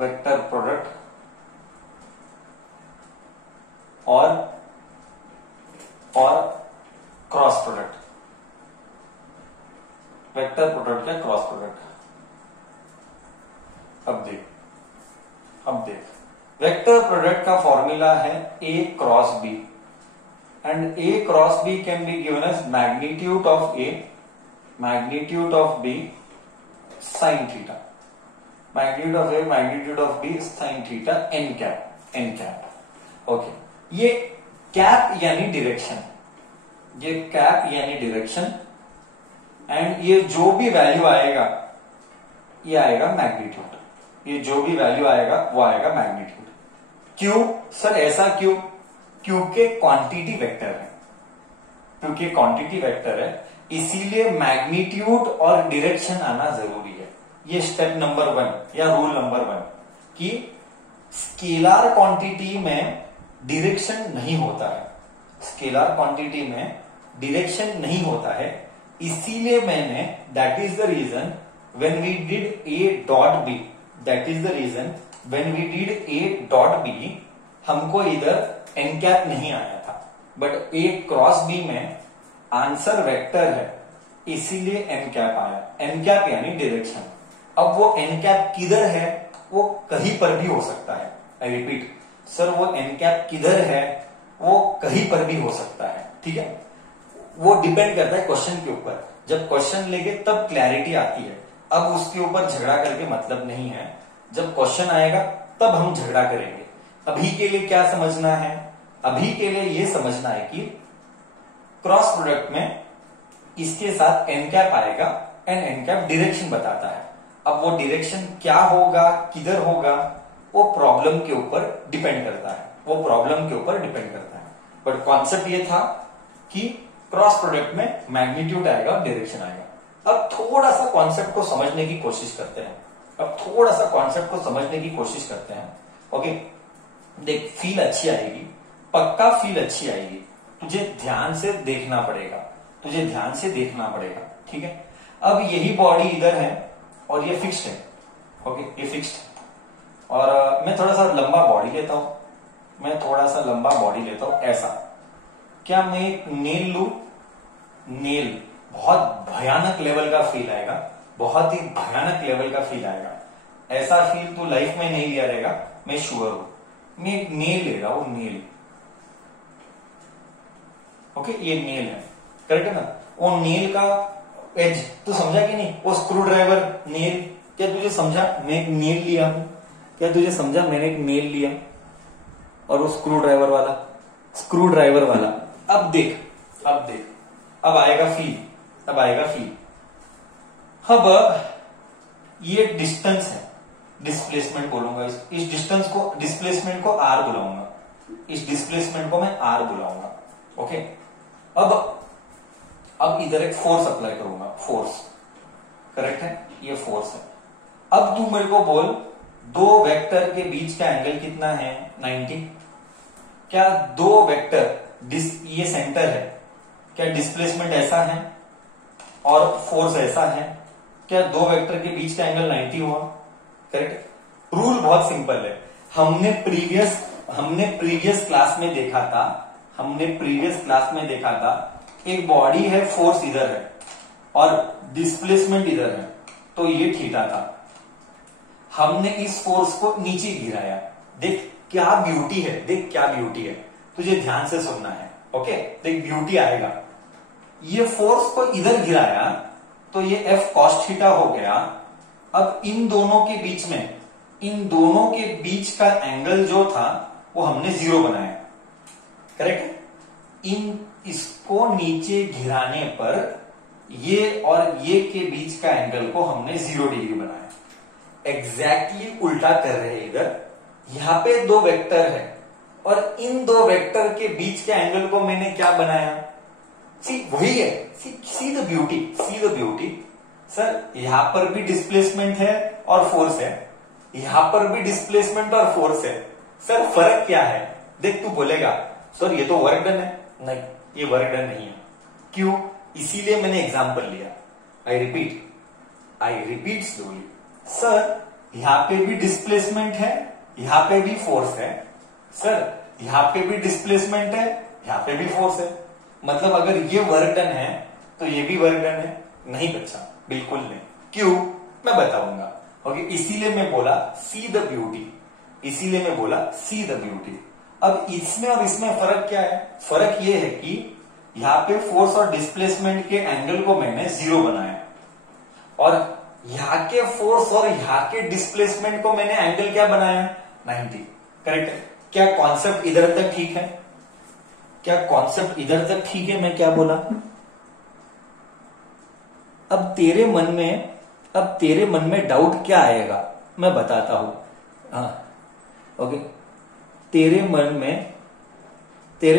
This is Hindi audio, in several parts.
वेक्टर प्रोडक्ट और क्रॉस प्रोडक्ट, वेक्टर प्रोडक्ट या क्रॉस प्रोडक्ट। अब देख वेक्टर प्रोडक्ट का फॉर्मूला है A cross B and A cross B can be given as magnitude of A, magnitude of B sine theta, magnitude of A, magnitude of B sine theta n cap. Okay, ये कैप यानी डायरेक्शन, ये कैप यानी डायरेक्शन एंड ये जो भी वैल्यू आएगा ये आएगा मैग्नीट्यूड, ये जो भी वैल्यू आएगा वो आएगा मैग्नीट्यूड। क्यों सर, ऐसा क्यों? क्योंकि क्वांटिटी वेक्टर है, क्योंकि क्वांटिटी वेक्टर है इसीलिए मैग्नीट्यूड और डायरेक्शन आना जरूरी है। ये स्टेप नंबर 1 या रूल नंबर 1 कि स्केलर क्वांटिटी में डायरेक्शन नहीं होता है, स्केलर क्वांटिटी में डायरेक्शन नहीं होता है, इसीलिए मैंने that is the reason when we did A dot B, that is the reason when we did A dot B हमको इधर n कैप नहीं आया था, बट A क्रॉस B में आंसर वेक्टर है इसीलिए n कैप आया, n कैप यानी डायरेक्शन। अब वो n कैप किधर है? वो कहीं पर भी हो सकता है। आई रिपीट सर, वो n कैप किधर है? वो कहीं पर भी हो सकता है, ठीक है। वो डिपेंड करता है क्वेश्चन के ऊपर, जब क्वेश्चन लेंगे तब क्लैरिटी आती है, अब उसके ऊपर झगड़ा करके मतलब नहीं है, जब क्वेश्चन आएगा तब हम झगड़ा करेंगे। अभी के लिए क्या समझना है? अभी के लिए ये समझना है कि क्रॉस प्रोडक्ट में इसके साथ n कैप आएगा एंड n कैप डायरेक्शन बताता है। अब वो डायरेक्शन क्या होगा, किधर होगा, वो प्रॉब्लम के ऊपर डिपेंड करता है, वो प्रॉब्लम के ऊपर डिपेंड करता है। बट कॉन्सेप्ट ये था कि क्रॉस प्रोडक्ट में मैग्नीट्यूड आएगा और डायरेक्शन आएगा। अब थोड़ा सा कॉन्सेप्ट को समझने की कोशिश करते हैं, अब थोड़ा सा कॉन्सेप्ट को समझने की कोशिश करते हैं। ओके, देख फील अच्छी आएगी, पक्का फील अच्छी आएगी, तुझे ध्यान से देखना पड़ेगा, तुझे ध्यान से देखना पड़ेगा, ठीक है। अब यही बॉडी इधर है और ये फिक्स्ड है, ओके ये फिक्स्ड है, और मैं थोड़ा सा लंबा बॉडी लेता हूं, मैं थोड़ा सा लंबा बॉडी लेता हूं ऐसा। क्या मैं एक नेल लू? नेल बहुत भयानक लेवल का फील आएगा, बहुत ही भयानक लेवल का फील आएगा। ऐसा फील तू लाइफ में नहीं लिया रहेगा, मैं श्योर हूं। मैं एक नेल ले रहा हूं, नेल, ओके ये नेल है, करेक्ट है ना। वो नेल का एज तू समझा कि नहीं? वो स्क्रू ड्राइवर नेल, क्या तुझे समझा मैं एक नेल लिया हूं? क्या तुझे समझा मैंने एक नेल लिया और वो स्क्रू ड्राइवर वाला, स्क्रू ड्राइवर वाला। अब देख, अब देख, अब आएगा फील, अब आएगा फील। अब ये डिस्टेंस है, डिस्प्लेसमेंट बोलूंगा इस डिस्टेंस को, डिस्प्लेसमेंट को आर बुलाऊंगा, इस डिस्प्लेसमेंट को मैं आर बुलाऊंगा, ओके। अब इधर एक फोर्स अप्लाई करूंगा, फोर्स, करेक्ट है, ये फोर्स है। अब तू मेरे को बोल दो वेक्टर के बीच का एंगल कितना है? 90। क्या दो वेक्टर, ये सेंटर है, क्या डिस्प्लेसमेंट ऐसा है और फोर्स ऐसा है? क्या दो वेक्टर के बीच का एंगल 90 हुआ? करेक्ट। रूल बहुत सिंपल है, हमने प्रीवियस क्लास में देखा था, हमने प्रीवियस क्लास में देखा था एक बॉडी है, फोर्स इधर है और डिस्प्लेसमेंट इधर है, तो ये थीटा था। हमने इस फोर्स को नीचे गिराया, देख क्या ब्यूटी है, देख क्या ब्यूटी है, तुझे ध्यान से सुनना है, ओके। देख ब्यूटी आएगा, ये फोर्स को इधर गिराया तो ये F cos थीटा हो गया। अब इन दोनों के बीच में, इन दोनों के बीच का एंगल जो था वो हमने 0 बनाया, करेक्ट। इसको नीचे गिराने पर ये और ये के बीच का एंगल को हमने 0 डिग्री बनाया। एग्जैक्टली उल्टा कर रहे हैं इधर, यहां पे दो वेक्टर है और इन दो वेक्टर के बीच के एंगल को मैंने क्या बनाया? सी वही है, see the beauty, see the beauty. Sir यहां पर भी डिस्प्लेसमेंट है और फोर्स है, यहां पर भी डिस्प्लेसमेंट और फोर्स है, सर फर्क क्या है? देख तू बोलेगा सर ये तो वर्क डन है, नहीं ये वर्क डन नहीं है। क्यों? इसीलिए मैंने एग्जांपल लिया। I repeat slowly. सर यहां पे भी डिस्प्लेसमेंट है, यहां पे भी फोर्स है। सर यहां पे भी डिस्प्लेसमेंट है, यहां पे भी फोर्स है, मतलब अगर ये वर्क डन है तो ये भी वर्क डन है? नहीं बच्चा, बिल्कुल नहीं। क्यों? मैं बताऊंगा। ओके, इसीलिए मैं बोला सी द ब्यूटी, इसीलिए मैं बोला सी द ब्यूटी। अब इसमें और इसमें फर्क क्या है? फर्क ये है कि यहां पे फोर्स और डिस्प्लेसमेंट के एंगल को मैंने 0 बनाया, और यहां के फोर्स और यहां के डिस्प्लेसमेंट को मैंने एंगल क्या बनाया? 90। करेक्ट है? क्या कॉन्सेप्ट इधर तक ठीक है? क्या कॉन्सेप्ट इधर तक ठीक है? मैं क्या बोला? अब तेरे मन में डाउट क्या आएगा मैं बताता हूं। हाँ, ओके, तेरे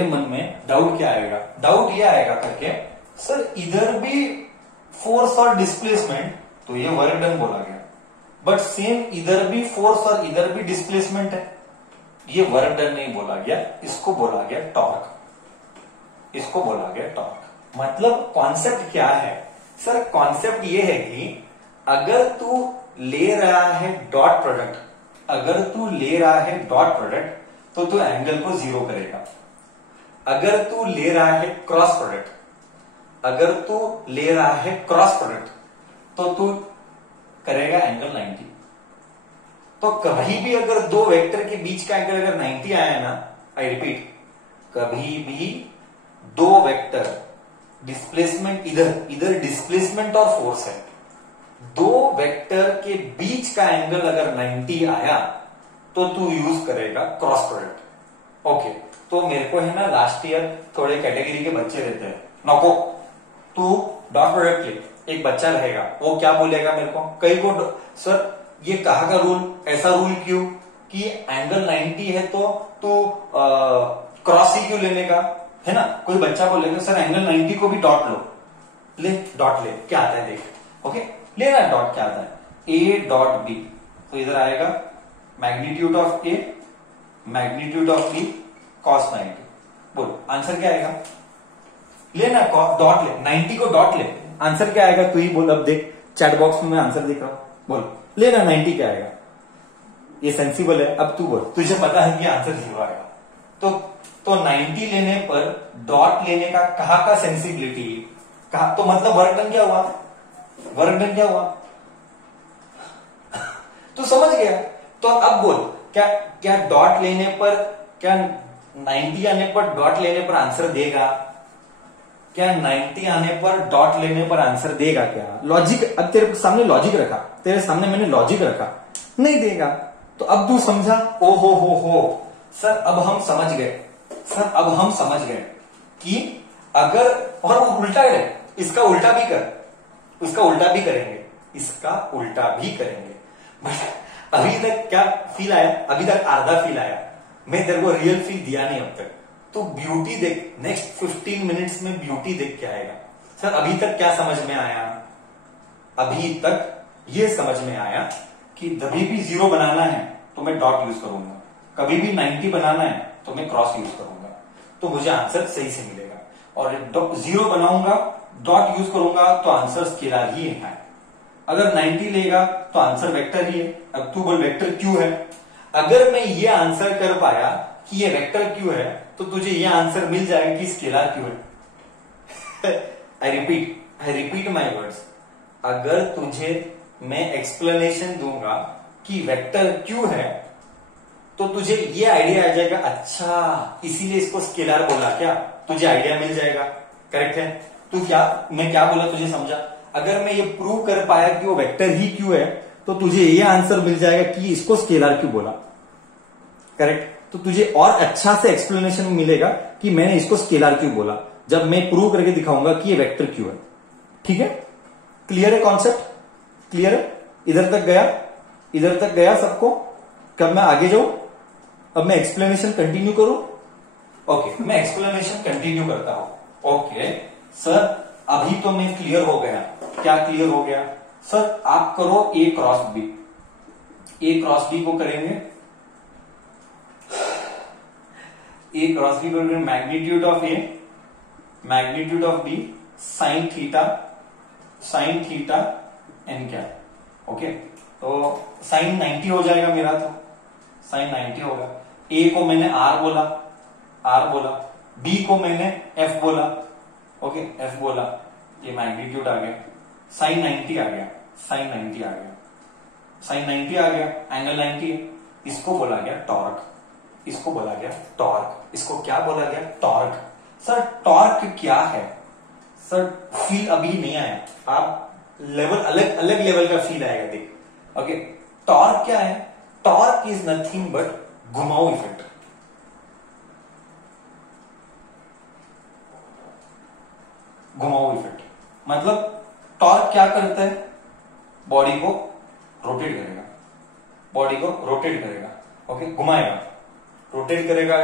मन में डाउट क्या आएगा? डाउट ये आएगा करके, सर इधर भी फोर्स और डिस्प्लेसमेंट, तो ये वर्क डन बोला गया, बट सेम इधर भी फोर्स और इधर भी डिस्प्लेसमेंट है, ये वर्क डन नहीं बोला गया, इसको बोला गया टॉर्क, इसको बोला गया टॉर्क। मतलब कॉन्सेप्ट क्या है? सर कॉन्सेप्ट ये है कि अगर तू ले रहा है डॉट प्रोडक्ट, अगर तू ले रहा है डॉट प्रोडक्ट तो तू एंगल को 0 करेगा। अगर तू ले रहा है क्रॉस प्रोडक्ट, अगर तू ले रहा है क्रॉस प्रोडक्ट तो तू करेगा एंगल 90। तो कभी भी अगर दो वेक्टर के बीच का एंगल अगर 90 आया ना, आई रिपीट, कभी भी दो वेक्टर डिस्प्लेसमेंट, इधर डिस्प्लेसमेंट और फोर्स है, दो वेक्टर के बीच का एंगल अगर 90 आया तो तू यूज करेगा क्रॉस प्रोडक्ट। ओके, तो मेरे को है ना लास्ट ईयर थोड़े कैटेगरी के बच्चे रहते हैं, नको तू डॉट प्रोडक्ट ले, एक बच्चा रहेगा वो क्या बोलेगा मेरे को, कई को सर ये कहा का रूल, ऐसा रूल क्यों कि एंगल 90 है तो तू क्रॉस ही क्यों लेने का, है ना। कोई बच्चा बोलेगा सर एंगल 90 को भी डॉट लो, ले डॉट ले, क्या आता है देख। ओके, लेना डॉट क्या आता है, ए डॉट बी, तो इधर आएगा magnitude of A, magnitude of B, cos 90। बोल आंसर क्या आएगा? लेना डॉट ले, 90 को डॉट ले, आंसर क्या आएगा? तू ही बोल, अब देख चैट बॉक्स में मैं आंसर देख रहा हूं, बोल लेना 90 क्या आएगा? ये सेंसिबल है, अब तू बोल, तुझे पता है कि आंसर 0 आएगा, तो 90 लेने पर डॉट लेने का कहा का सेंसिबिलिटी कहा, तो मतलब वर्क डन क्या हुआ? वर्क डन क्या हुआ? तू समझ गया? तो अब बोल, क्या डॉट लेने पर, क्या 90 आने पर डॉट लेने पर आंसर देगा? क्या 90 आने पर डॉट लेने पर आंसर देगा? क्या लॉजिक, अब तेरे सामने लॉजिक रखा, तेरे सामने मैंने लॉजिक रखा, नहीं देगा। तो अब तू समझा, ओ हो सर अब हम समझ गए, सर अब हम समझ गए कि अगर, और उल्टा है, इसका उल्टा भी कर, उसका उल्टा भी करेंगे, इसका उल्टा भी करेंगे। बट अभी तक क्या फील आया? अभी तक आधा फील आया, मैं तेरे को रियल फील दिया नहीं अब तक। तो ब्यूटी देख, नेक्स्ट 15 मिनट्स में ब्यूटी देख क्या आएगा। सर अभी तक क्या समझ में आया? अभी तक ये समझ में आया कि कभी भी 0 बनाना है तो मैं डॉट यूज करूंगा, कभी भी 90 बनाना है तो मैं क्रॉस यूज करूंगा, तो मुझे आंसर सही से मिलेगा। और 0 बनाऊंगा, डॉट यूज करूंगा तो आंसर स्केलर ही है। अगर 90 लेगा तो आंसर वेक्टर ही है। अब तू बोल वेक्टर क्यों है? अगर मैं ये आंसर कर पाया कि ये वेक्टर क्यों है तो तुझे ये आंसर मिल जाएगा कि स्केलर क्यों है। आई रिपीट माई वर्ड्स, अगर तुझे मैं एक्सप्लेनेशन दूंगा कि वेक्टर क्यों है तो तुझे ये आइडिया आ जाएगा, अच्छा इसीलिए इसको स्केलर बोला क्या, तुझे आइडिया मिल जाएगा। करेक्ट है? तू क्या, मैं क्या बोला तुझे समझा? अगर मैं ये प्रूव कर पाया कि वो वेक्टर ही क्यों है तो तुझे ये आंसर मिल जाएगा कि इसको स्केलर क्यों बोला। करेक्ट? तो तुझे और अच्छा से एक्सप्लेनेशन मिलेगा कि मैंने इसको स्केलर क्यों बोला, जब मैं प्रूव करके दिखाऊंगा कि ये वेक्टर क्यों है। ठीक है? क्लियर है कॉन्सेप्ट? क्लियर है? इधर तक गया? इधर तक गया सबको? कब मैं आगे जाऊं? अब मैं एक्सप्लेनेशन कंटिन्यू करूं? ओके, मैं एक्सप्लेनेशन कंटिन्यू करता हूं। ओके सर, अभी तो मैं क्लियर हो गया। क्या क्लियर हो गया? सर आप करो A cross B, A cross B को करेंगे, ए क्रॉस बी को करेंगे, magnitude of A, magnitude of B, sine theta n क्या। ओके, तो साइन 90 हो जाएगा मेरा, तो साइन 90 होगा। ए को मैंने आर बोला, बी को मैंने एफ बोला, ओके एफ बोला, ये मैग्नीट्यूड आ गया, साइन 90 आ गया, साइन 90 आ गया, साइन 90 आ गया, एंगल 90 है। इसको बोला गया टॉर्क, इसको बोला गया टॉर्क, इसको क्या बोला गया टॉर्क। सर टॉर्क क्या है? सर फील अभी नहीं आया, आप लेवल अलग अलग लेवल का फील आएगा देख। ओके टॉर्क क्या है? टॉर्क इज नथिंग बट घुमाऊ इफेक्ट। घुमाऊ इफेक्ट मतलब टॉर्क क्या करता है? बॉडी को रोटेट करेगा, बॉडी को रोटेट करेगा, ओके घुमाएगा, रोटेट करेगा,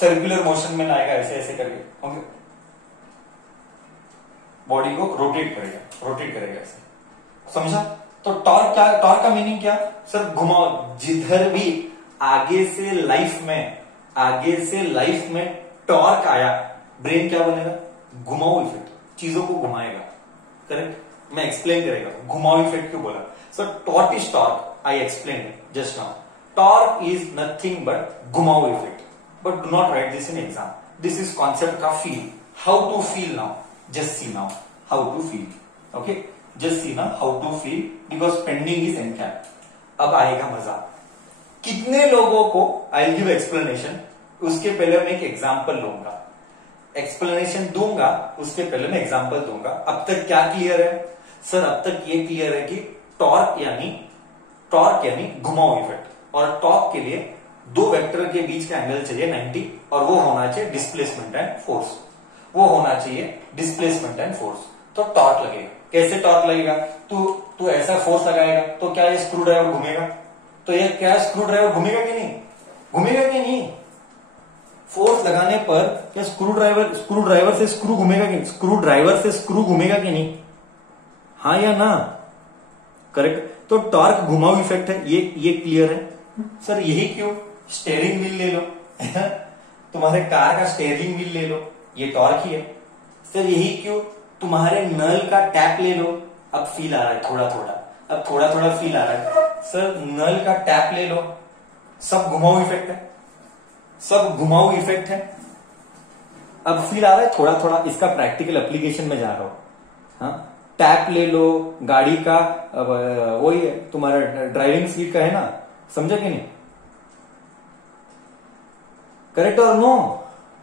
सर्कुलर मोशन में लाएगा, ऐसे ऐसे करके, ओके बॉडी को रोटेट करेगा ऐसे, समझा? तो टॉर्क क्या? टॉर्क का मीनिंग क्या? सर घुमाओ, जिधर भी आगे से लाइफ में टॉर्क आया, ब्रेन क्या बोलेगा? घुमाओ इफेक्ट, चीजों को घुमाएगा, करेक्ट? मैं एक्सप्लेन करेगा घुमाओ इफेक्ट क्यों बोला। So that is torque, I explain just now. Torque is nothing but घुमाओ effect, but do not write this in exam. This is concept का feel, how to feel now, just see now how to feel, okay just see now how to feel, because pending is एनकैप। अब आएगा मजा। कितने लोगों को, आई विल गिव एक्सप्लेनेशन, उसके पहले मैं एक एग्जाम्पल लूंगा, एक्सप्लेनेशन दूंगा, उसके पहले मैं एग्जाम्पल दूंगा। अब तक क्या क्लियर है? सर अब तक ये क्लियर है कि टॉर्क यानी घुमाओ इफेक्ट, और टॉर्क के लिए दो वेक्टर के बीच का एंगल चाहिए 90, और वो होना चाहिए डिस्प्लेसमेंट एंड फोर्स, वो होना चाहिए डिस्प्लेसमेंट एंड फोर्स। तो टॉर्क लगेगा। कैसे टॉर्क लगेगा? तू ऐसा फोर्स लगाएगा तो क्या ये स्क्रू ड्राइवर घूमेगा? तो ये क्या स्क्रू ड्राइवर घूमेगा कि नहीं? घूमेगा कि नहीं? फोर्स लगाने पर क्या स्क्रू ड्राइवर से स्क्रू घूमेगा कि नहीं? स्क्रू ड्राइवर से स्क्रू घूमेगा कि नहीं? हाँ या ना? करेक्ट। तो टॉर्क घुमाऊ इफेक्ट है, ये क्लियर है। सर यही क्यों? स्टेयरिंग व्हील ले लो तुम्हारे कार का स्टेयरिंग व्हील ले लो, ये टॉर्क ही है। सर यही क्यों? तुम्हारे नल का टैप ले लो, अब फील आ रहा है थोड़ा थोड़ा फील आ रहा है। सर नल का टैप ले लो, सब घुमाऊ इफेक्ट है, सब घुमाऊ इफेक्ट है। अब फील आ रहा है थोड़ा थोड़ा, इसका प्रैक्टिकल एप्लीकेशन में जा रहा हूं। हाँ टैप ले लो, गाड़ी का वही है तुम्हारा ड्राइविंग सीट का है ना, समझा कि नहीं? करेक्ट और नो?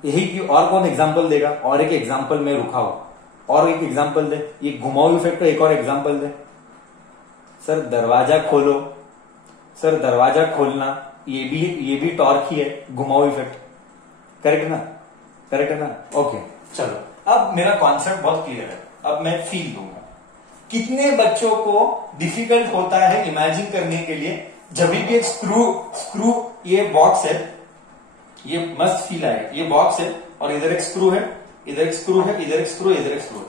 यही क्यों? और कौन एग्जांपल देगा? और एक एग्जांपल में रुका हूं, और एक एग्जांपल दे, ये घुमाऊ इफेक्ट का एक और एग्जांपल दे। सर दरवाजा खोलो, सर दरवाजा खोलना ये भी टॉर्क ही है, घुमाऊ इफेक्ट। करेक्ट ना? करेक्ट है ना? ओके चलो, अब मेरा कॉन्सेप्ट बहुत क्लियर है, अब मैं फील दूंगा। कितने बच्चों को डिफिकल्ट होता है इमेजिन करने के लिए, जब भी एक स्क्रू ये बॉक्स है, ये मस्त फील आएगा, ये बॉक्स है और इधर एक स्क्रू है, इधर एक स्क्रू है, इधर एक स्क्रू है, इधर एक स्क्रू है।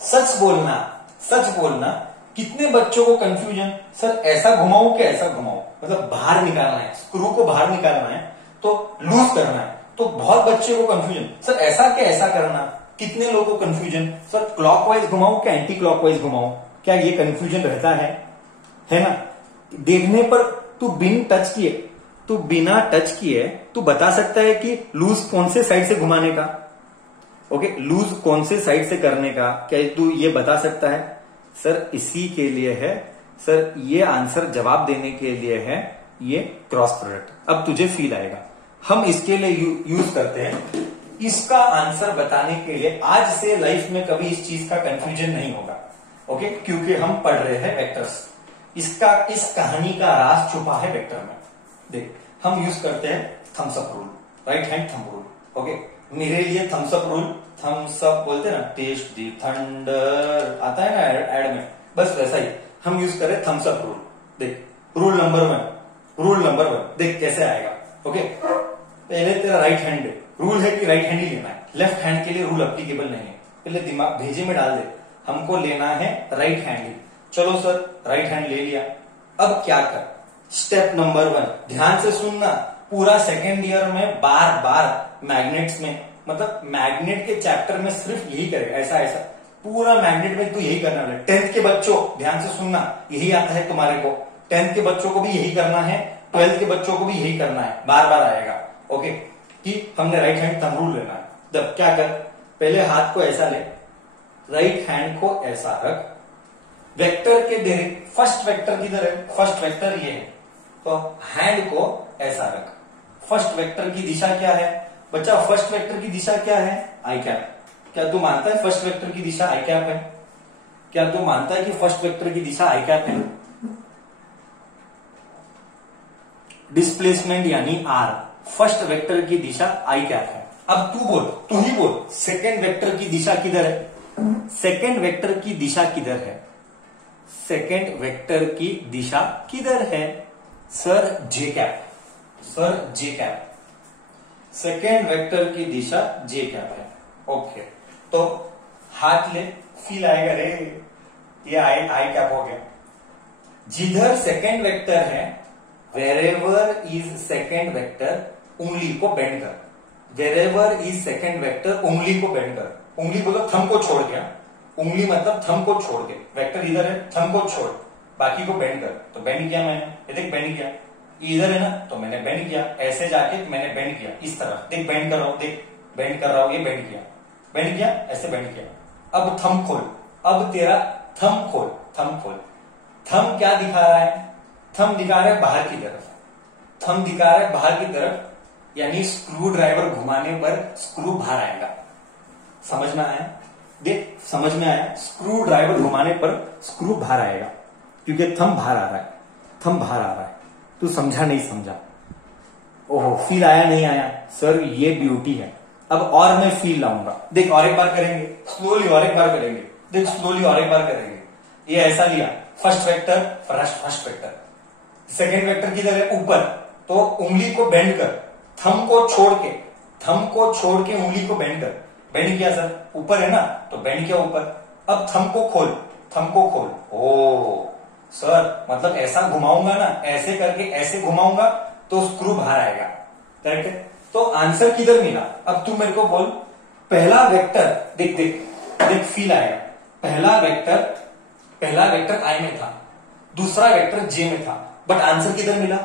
सच बोलना कितने बच्चों को कंफ्यूजन, सर ऐसा घुमाऊं कि ऐसा घुमाऊं, मतलब बाहर निकालना है, स्क्रू को बाहर निकालना है तो लूज करना है, तो बहुत बच्चे को कंफ्यूजन, सर ऐसा कि ऐसा करना। कितने लोगों को कंफ्यूजन, सर क्लॉकवाइज घुमाऊं कि एंटी क्लॉकवाइज घुमाऊं, क्या ये कंफ्यूजन रहता है ना? देखने पर तू बिना टच किए तू बता सकता है कि लूज कौन से साइड से घुमाने का, ओके लूज कौन से साइड से करने का, क्या तू ये बता सकता है? सर इसी के लिए है, सर ये आंसर जवाब देने के लिए है ये क्रॉस प्रोडक्ट। अब तुझे फील आएगा, हम इसके लिए यूज करते हैं, इसका आंसर बताने के लिए आज से लाइफ में कभी इस चीज का कंफ्यूजन नहीं होगा, ओके क्योंकि हम पढ़ रहे हैं वेक्टर्स। इस कहानी का राज छुपा है वेक्टर में। देख हम यूज करते हैं thumbs up rule, right hand thumb rule, okay मेरे लिए thumbs up rule, thumbs up बोलते हैं ना, टेस्ट दी थंडर आता है ना एड में, बस वैसा ही हम यूज करें थम्स अप रूल। देख रूल नंबर वन देख कैसे आएगा, ओके पहले तेरा राइट हैंड है, रूल है कि राइट हैंड ही लेना है, लेफ्ट हैंड के लिए रूल एप्लीकेबल नहीं है, पहले दिमाग भेजे में डाल दे, हमको लेना है राइट हैंड ही। चलो सर राइट हैंड ले लिया, अब क्या कर? स्टेप नंबर 1 ध्यान से सुनना, पूरा सेकेंड ईयर में बार मैग्नेट्स में, मतलब मैग्नेट के चैप्टर में सिर्फ यही करेगा, ऐसा पूरा मैग्नेट में तू यही करना है। 10th के बच्चों ध्यान से सुनना, यही आता है तुम्हारे को, 10th के बच्चों को भी यही करना है, 12th के बच्चों को भी यही करना है, बार बार आएगा। ओके, कि हमने राइट हैंड थंब रूल लेना है। जब क्या कर, पहले हाथ को ऐसा ले, राइट हैंड को ऐसा रख, वेक्टर के डायरेक्ट, फर्स्ट वेक्टर किधर है, फर्स्ट वेक्टर ये है, तो हैंड को ऐसा रख। फर्स्ट वेक्टर की दिशा क्या है बच्चा, फर्स्ट वेक्टर की दिशा क्या है, आई कैप। क्या तू मानता है फर्स्ट वेक्टर की दिशा आई कैप है? क्या तू मानता है कि फर्स्ट वेक्टर की दिशा आई कैप है? डिस्प्लेसमेंट यानी आर, फर्स्ट वेक्टर की दिशा आई कैप है। अब तू बोल, तू ही बोल, सेकेंड वेक्टर की दिशा किधर है? सेकेंड वेक्टर की दिशा किधर है? सेकेंड वेक्टर की दिशा किधर है? सर जे कैप, सर जे कैप। सेकेंड वेक्टर की दिशा जे कैप है। ओके, तो हाथ ले, फील आएगा रे, ये आई कैप हो गया। जिधर सेकेंड वेक्टर है, वेरेवर इज सेकेंड वेक्टर, उंगली को बेंड कर। वेरेवर इज सेकेंड वेक्टर, उंगली को बेंड कर। उंगली मतलब थंब को छोड़ गया, उंगली मतलब थंब को छोड़ के, वेक्टर इधर है, थंब को छोड़, बाकी को बेंड कर। तो बेंड किया मैंने, ये देख बेंड किया, इधर है ना, तो मैंने बेंड किया, ऐसे जाके मैंने बेंड किया, इस तरह देख बेंड कर रहा हूं, देख बेंड कर रहा हूं, ये बेंड किया, बेंड किया, ऐसे बेंड किया। अब थंब खोल, अब तेरा थंब खोल, थंब खोल। थंब क्या दिखा रहा है? थंब दिखा रहा है बाहर की तरफ, थंब दिखा रहा है बाहर की तरफ, यानी स्क्रू ड्राइवर घुमाने पर स्क्रू बाहर आएगा। समझ में आया? देख समझ में आया, स्क्रू ड्राइवर घुमाने पर स्क्रू बाहर आएगा, क्योंकि थंब बाहर आ रहा है, थंब बाहर आ रहा है। तू समझा नहीं समझा? ओहो, फील आया नहीं आया? सर ये ड्यूटी है। अब और मैं फील लाऊंगा, देख और एक बार करेंगे, स्लोली और एक बार करेंगे, देख स्लोली और एक बार करेंगे। ये ऐसा लिया, first vector, first vector, second vector किधर है, ऊपर, तो उंगली को बेंड कर, थंब को छोड़ के, थंब को छोड़ के उंगली को बेंड कर। बेंड किया सर, ऊपर है ना, तो बेंड किया ऊपर। अब थंब को खोल, थंब को खोल। ओ सर, मतलब ऐसा घुमाऊंगा ना, ऐसे करके ऐसे घुमाऊंगा तो स्क्रू बाहर आएगा, करेक्ट है? तो आंसर किधर मिला? अब तू मेरे को बोल, पहला वेक्टर, देख देख देख फील आएगा, पहला वेक्टर आई में था, दूसरा वेक्टर जे में था, बट आंसर किधर मिला?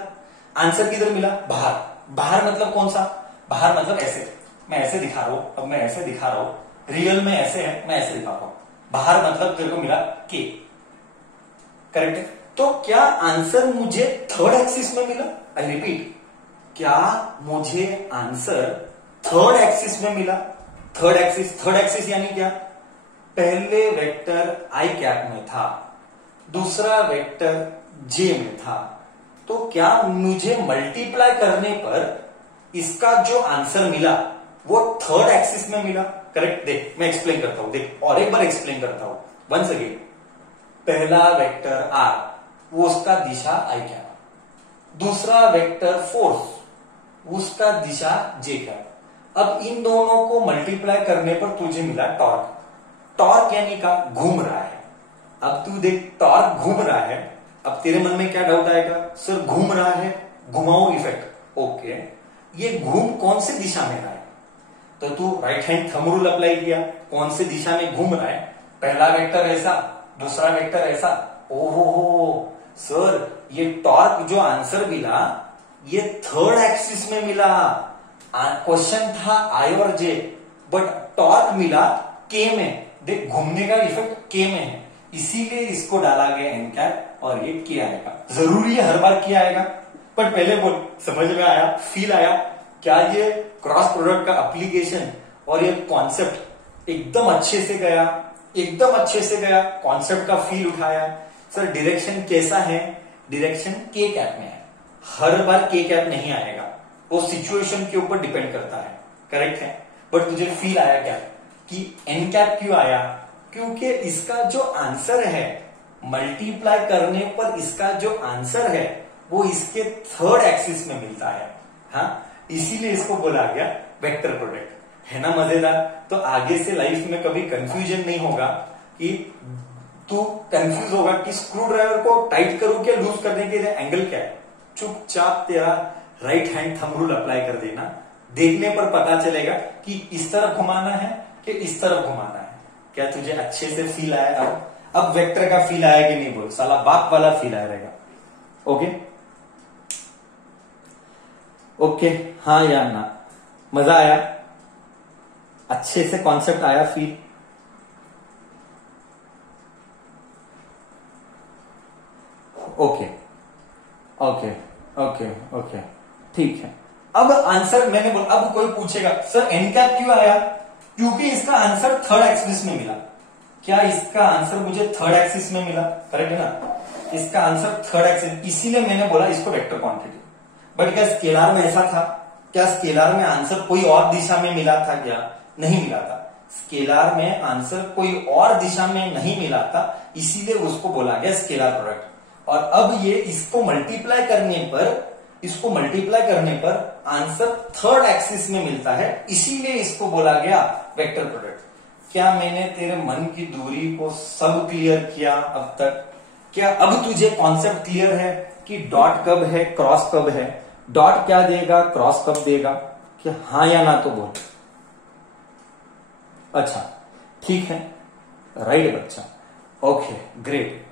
आंसर किधर मिला? बाहर। बाहर मतलब कौन सा? बाहर मतलब ऐसे, मैं ऐसे दिखा रहा हूं, अब मैं ऐसे दिखा रहा हूं, रियल में ऐसे है, मैं ऐसे दिखा रहा हूं। बाहर मतलब तेरे को मिला के, करेक्ट है? तो क्या आंसर मुझे थर्ड एक्सिस में मिला? आई रिपीट, क्या मुझे आंसर थर्ड एक्सिस में मिला? थर्ड एक्सिस यानी क्या? पहले वेक्टर आई कैप में था, दूसरा वेक्टर जे में था, तो क्या मुझे मल्टीप्लाई करने पर इसका जो आंसर मिला वो थर्ड एक्सिस में मिला? करेक्ट? देख मैं एक्सप्लेन करता हूं, देख और एक बार एक्सप्लेन करता हूं, वंस अगेन। पहला वेक्टर आर, वो उसका दिशा आई कैप, दूसरा वेक्टर फोर्स, उसका दिशा जे कैप। अब इन दोनों को मल्टीप्लाई करने पर तुझे मिला टॉर्क। टॉर्क यानी का घूम रहा है। अब तू देख, टॉर्क घूम रहा है, अब तेरे मन में क्या डाउट आएगा? सर घूम रहा है, घुमाओ इफेक्ट। ओके, ये घूम कौन से दिशा में रहा है? तो तू right hand thumb rule apply किया, कौन से दिशा में घूम रहा है? पहला वेक्टर ऐसा, दूसरा वेक्टर ऐसा। ओहो सर, ये टॉर्क जो आंसर मिला ये थर्ड एक्सिस में मिला। क्वेश्चन था आई और जे, बट टॉर्क मिला के में। देख घूमने का इफेक्ट के में है, इसीलिए इसको डाला गया एन कैप और ये के आएगा। जरूरी है हर बार के आएगा, पर पहले बोल, समझ में आया? फील आया? क्या ये क्रॉस प्रोडक्ट का एप्लीकेशन और ये कॉन्सेप्ट एकदम अच्छे से गया, एकदम अच्छे से गया, कॉन्सेप्ट का फील उठाया। सर डायरेक्शन कैसा है? डायरेक्शन के कैप में है, हर बार के कैप नहीं आएगा, वो सिचुएशन के ऊपर डिपेंड करता है, करेक्ट है? बट तुझे फील आया क्या कि एन कैप क्यों आया? क्योंकि इसका जो आंसर है, मल्टीप्लाई करने पर इसका जो आंसर है वो इसके थर्ड एक्सिस में मिलता है। हाँ, इसीलिए इसको बोला गया वेक्टर प्रोडक्ट। है ना मजेदार? तो आगे से लाइफ में कभी कंफ्यूजन नहीं होगा कि तू कंफ्यूज होगा कि स्क्रू ड्राइवर को टाइट करूं क्या, लूज करने के लिए एंगल क्या है। चुपचाप तेरा right hand thumb rule apply कर देना, देखने पर पता चलेगा कि इस तरफ घुमाना है कि इस तरफ घुमाना है। क्या तुझे अच्छे से फील आया? अब वेक्टर का फील आया कि नहीं? बोल साला, बाप वाला फील आया रहेगा। ओके ओके, हाँ या ना, मजा आया, अच्छे से कॉन्सेप्ट आया feel? Okay okay okay okay, ठीक है। अब आंसर मैंने बोला, अब कोई पूछेगा सर एन कैप क्यों आया? क्योंकि इसका आंसर थर्ड एक्सिस में मिला। क्या इसका आंसर मुझे थर्ड एक्सिस में मिला? करेक्ट है ना, इसका आंसर थर्ड एक्सिस, इसीलिए मैंने बोला इसको वेक्टर क्वांटिटी। बट क्या स्केलार में ऐसा था? क्या स्केलार में आंसर कोई और दिशा में मिला था? क्या नहीं मिला था, स्केलार में आंसर कोई और दिशा में नहीं मिला था, इसीलिए उसको बोला गया स्केलार प्रोडक्ट। और अब ये इसको मल्टीप्लाई करने पर आंसर थर्ड एक्सिस में मिलता है, इसीलिए इसको बोला गया वेक्टर प्रोडक्ट। क्या मैंने तेरे मन की दूरी को सब क्लियर किया अब तक? क्या अब तुझे कॉन्सेप्ट क्लियर है कि डॉट कब है, क्रॉस कब है, डॉट क्या देगा, क्रॉस कब देगा? क्या हाँ या ना तो बोल। अच्छा ठीक है, राइट बच्चा, ओके ग्रेट।